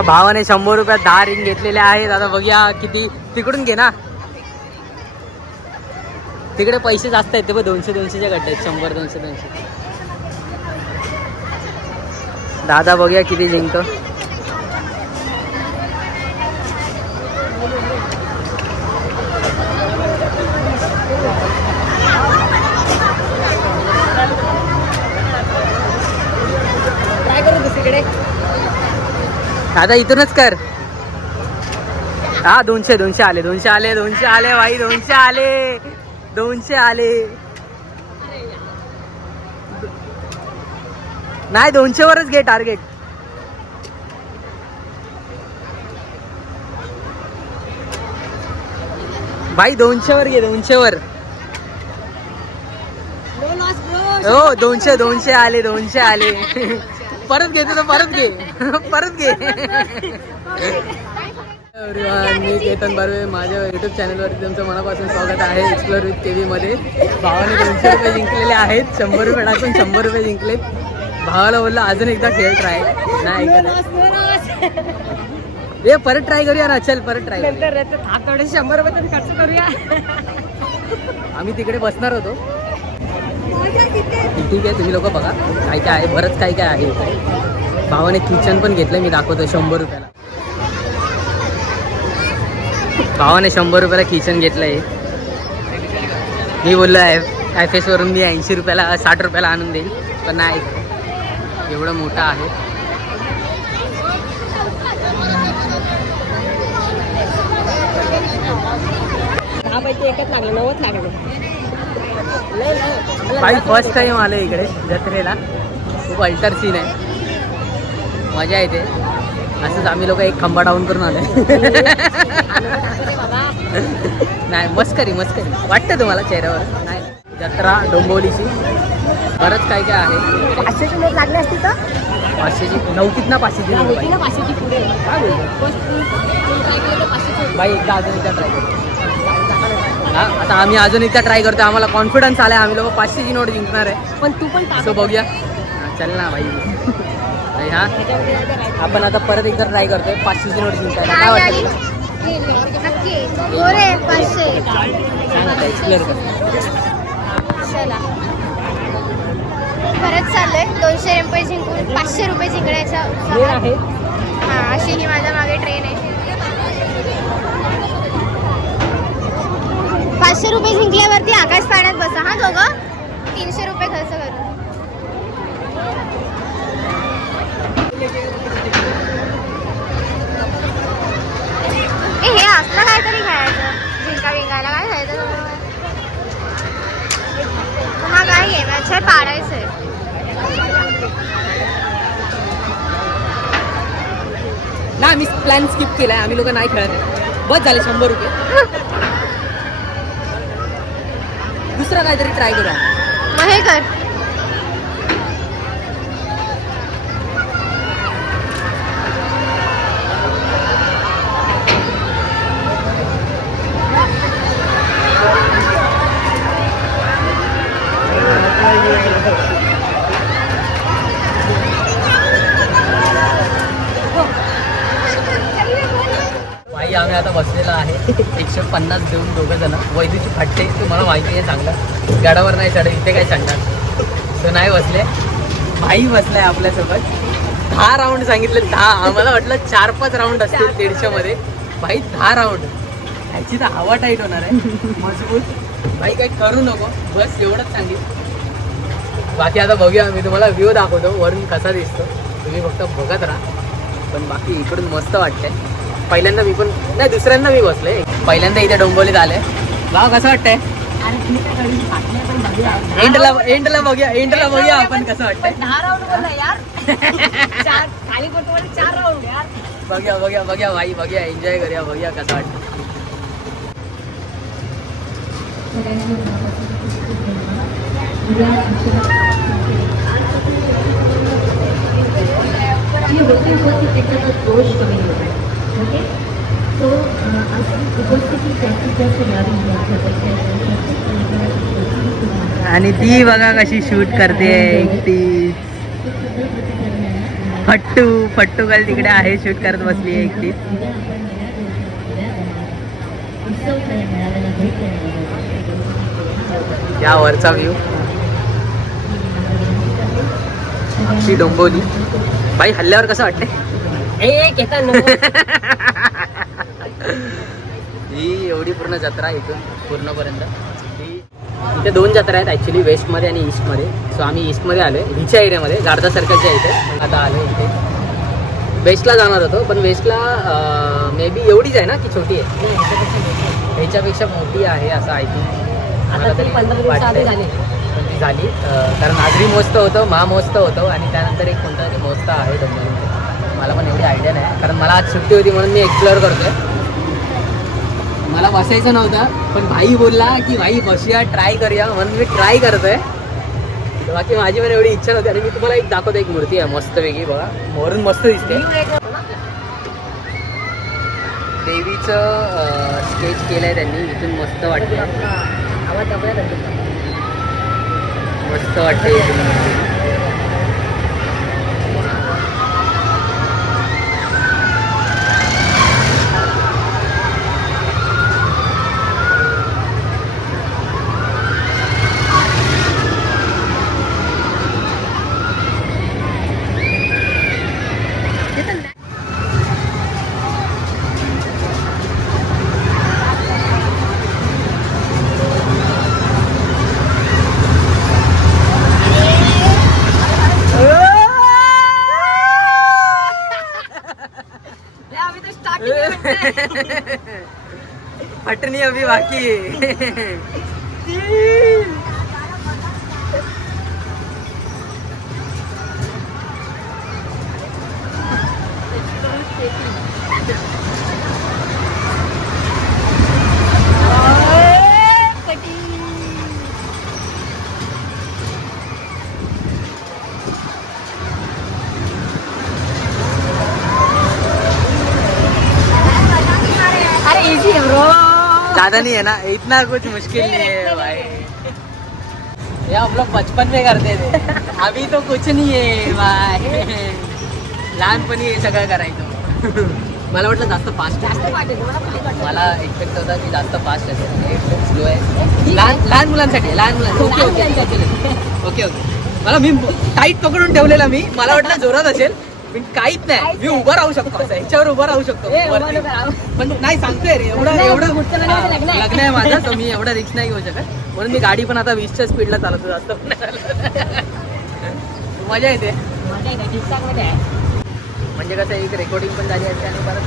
भावाने 100 रुपयात 10 रिंग घेतलेले आहेत. आता बघूया किती. तिकडून घे ना, तिकडे पैसे जास्त आहेत ते बघ. 200-200च्या गड्डे आहेत. 100-200-200. दादा बघूया किती जिंकतो. दादा इथूनच कर. हा 200 आले. 200 आले. 200 आले भाई. 200 आले. 200 आले. नाही 200 वरच घे टार्गेट. भाई 200 वर घे. 200 वर. हो 200 आले. 200 आले. परत घे तुझं. परत घे. परत घे. मी केतन बर्वे. माझ्या युट्यूब चॅनलवरती तुमचं मनापासून स्वागत आहे. एक्सप्लोर विथ केवी मध्ये. भावाने 200 रुपये जिंकलेले आहेत. 100 रुपये टाकून 100 रुपये जिंकले. भावाला बोललं अजून एकदा खेळ ट्राय. नाही हे परत ट्राय करूया ना. चल परत ट्राय करूया. 100 रुपये तरी खर्च करूया. आम्ही तिकडे बसणार होतो. ठीक आहे, तुम्ही लोक बघा काय काय आहे. बरंच काय काय आहे. भावाने किचन पण घेतलं. मी दाखवतो 100 रुपयाला. भावाने 100 रुपयाला किचन घेतलं आहे. मी बोललो FS वरून मी 80 रुपयाला 60 रुपयाला आणून देईन, पण नाही, एवढं मोठं आहे. एकच लागलं. 90 लागलं. भाई फर्स्ट टाइम आलं इकडे जत्रेला. खूप अल्टर सीन आहे. मजा येते. असंच आम्ही लोक एक खंबा डाऊन करून आलोय. नाही मस्करी वाटतं तुम्हाला चेहऱ्यावर. नाही जत्रा डोंबिवलीची. बरंच काय काय आहे. 500ची नोट लागली असती तर 500ची 9 ना 500ची नोट. 500ची पुढे बाई एकदा अजून एकदा ट्राय करतो. हा आता आम्ही अजून एकदा ट्राय करतो. आम्हाला कॉन्फिडन्स आलाय. आम्ही लोक 500ची नोट जिंकणार आहे. पण तू पण सो बघूया. चल ना भाई. हा आपण आता परत एकदा ट्राय करतोय 500ची नोट जिंकायला. काय वाटतं? एक्सप्लेअर कर. परत चाललंय 200 रुपये जिंकून 500 रुपये जिंकण्याच्या आहे. हा अशी ही माझ्या मागे ट्रेन आहे. 500 रुपये जिंकल्यावरती आकाश पाण्यात बसा हा दोघं. 300 रुपये खर्च करू. हे असलं काहीतरी खेळायचं. जिंका विंकायला काय खेळायचं तुम्हाला? काय गेम आहे? पाडायचंय. ना आम्ही प्लॅन स्किप केलाय. आम्ही लोक नाही खेळत. बस झाले 100 रुपये. दुसरं काहीतरी ट्राय करूया. मग हे कर. भाई आम्ही आता बसलेला आहे. 150 देऊन दोघं जण. वैदूची फाटते तुम्हाला माहिती आहे चांगलं. गडावर नाही चढ. इथे काय चढणार. तो नाही बसले. भाई बसलाय आपल्यासोबत. 10 राऊंड सांगितले. 10. आम्हाला वाटलं 4-5 राऊंड असतील 150 मध्ये. भाई 10 राऊंड. ह्याची तर हवा टाईट होणार आहे मजबूत. भाई काही करू नको. बस एवढंच सांगितलं. बाकी आता बघूया. मी तुम्हाला व्ह्यू दाखवतो वरून कसा दिसतो. तुम्ही फक्त बघत राहा. पण बाकी इकडून मस्त वाटतंय. पहिल्यांदा मी पण नाही, दुसऱ्यांदा मी बसले. पहिल्यांदा इथे डोंबिवलीत आले. भाव कसं वाटतंय? एंडला बघूया आपण कसं वाटतंय. 10 राऊंड बोलला यार. 4 खाली पण 4 राऊंड यार. बघूया भाई. बघूया एन्जॉय करूया. बघूया कसं वाटतं. आणि ती बघा कशी शूट करते एकटी. फट्टू काल तिकडे आहे, शूट करत बसली आहे एकटी. या वरचा व्ह्यू अक्षी डोंबोली. बाई हल्ल्यावर कसं वाटतंय? ही एवढी पूर्ण जत्रा इथून पूर्णपर्यंत. इथे 2 जत्रा आहेत ॲक्च्युली, वेस्टमध्ये आणि ईस्टमध्ये. सो आम्ही ईस्टमध्ये आलो आहे, हिच्या एरियामध्ये गार्दा सर्कलच्या इथे. आता आलो इथे. वेस्टला जाणार होतो पण वेस्टला मे बी एवढीच आहे ना की छोटी आहे? ह्याच्यापेक्षा मोठी आहे असं आय थिंक. मला तरी 15 दिवस आधी झाली. पण ती झाली कारण आगरी महोत्सव होतं, महामहोत्सव होतं आणि त्यानंतर एक कोणता तरी महोत्सव आहे डोंबिवलीमध्ये. मला पण एवढी आयडिया नाही कारण मला आज सुट्टी होती म्हणून मी एक्सप्लोअर करतोय. मला बसायचं नव्हतं पण भाई बोलला की भाई बसूया, ट्राय करूया, म्हणून मी ट्राय करतोय. बाकी माझी पण एवढी इच्छा नव्हती. आणि मी तुम्हाला एक दाखवतो, एक मूर्ती आहे मस्त वेगळी बघा, वरून मस्त दिसते. देवीचं स्केच केलंय त्यांनी इथून, मस्त वाटतं. मस्त वाटते इथून. फटनी अभी बाकी है. ज्यादा नहीं है ना, इतना कुछ मुश्किल नहीं है भाई. ये हम लोग बचपन में करते थे, अभी तो कुछ नहीं है भाई. लहानपणी हे सगळं करायचं. मला वाटलं जास्त फास्ट मला एक्सपेक्ट होता की जास्त फास्ट असेल. एकदम स्लो आहे. लहान मुलांसाठी, लहान मुलांसाठी. ओके. मला मी टाईट पकडून ठेवलेला मी, मला वाटलं जोरात असेल पण काहीच नाही. मी उभं राहू शकतो, असं ह्याच्यावर उभं राहू शकतो. पण नाही सांगतोय रे, एवढं लग्न आहे माझं, तर मी एवढा रिस्क नाही घेऊ शकत. म्हणून मी गाडी पण आता 20च्या स्पीडला चालवतो, जास्त मजा येते. म्हणजे कसं एक रेकॉर्डिंग पण झाली असते आणि परत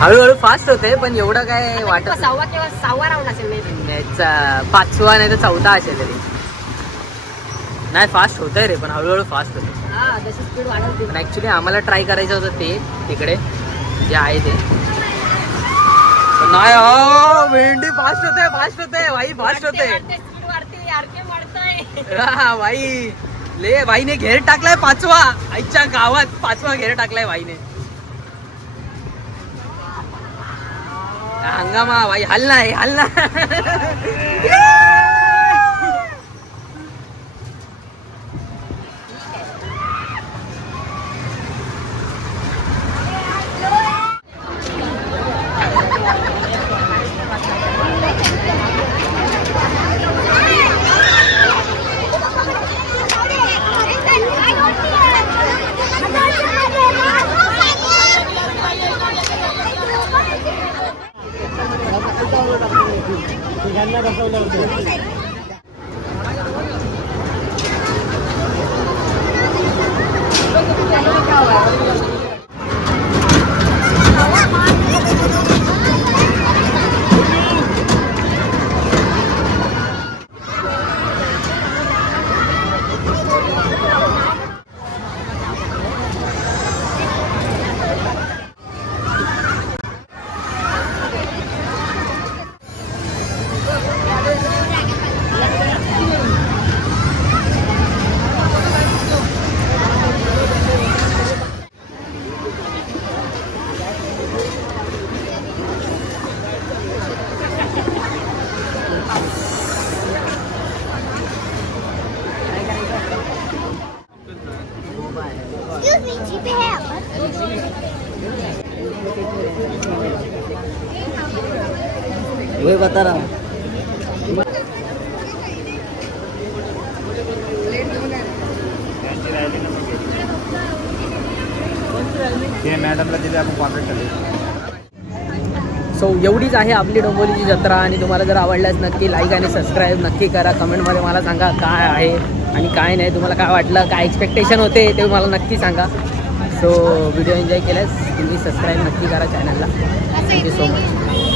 हळूहळू फास्ट होते पण एवढं काय वाटत. 6वा राऊंड असेल 5वा नाही तर 4था असेल तरी. नाही फास्ट होतंय रे, पण हळूहळू फास्ट होते. जशी स्पीड वाढवते. पण ऍक्च्युली आम्हाला ट्राय करायचं होतं ते तिकडे जे आहे ते. नाही हो, भेंडी फास्ट होते भाई, फास्ट होते. स्पीड वाढते, आरपीएम वाढतोय. हा भाई, ले भाईने घेर टाकलाय 5वा. आईच्या गावात 5वा घेर टाकलाय भाईने. हंगामा भाई, हलना है हलना. वही बता रहा हूँ. ते मॅडमला दिले आपण कॉन्टॅक्ट केले. सो एवढीच आहे आपली डोंबिवलीची जत्रा आणि तुम्हाला जर आवडल्यास नक्की लाईक आणि सबस्क्राईब नक्की करा. कमेंटमध्ये मला सांगा काय आहे आणि काय नाही, तुम्हाला काय वाटलं, काय एक्सपेक्टेशन होते ते मला नक्की सांगा. सो व्हिडिओ एन्जॉय केल्यास तुम्ही सबस्क्राईब नक्की करा चॅनलला. Thank you so much.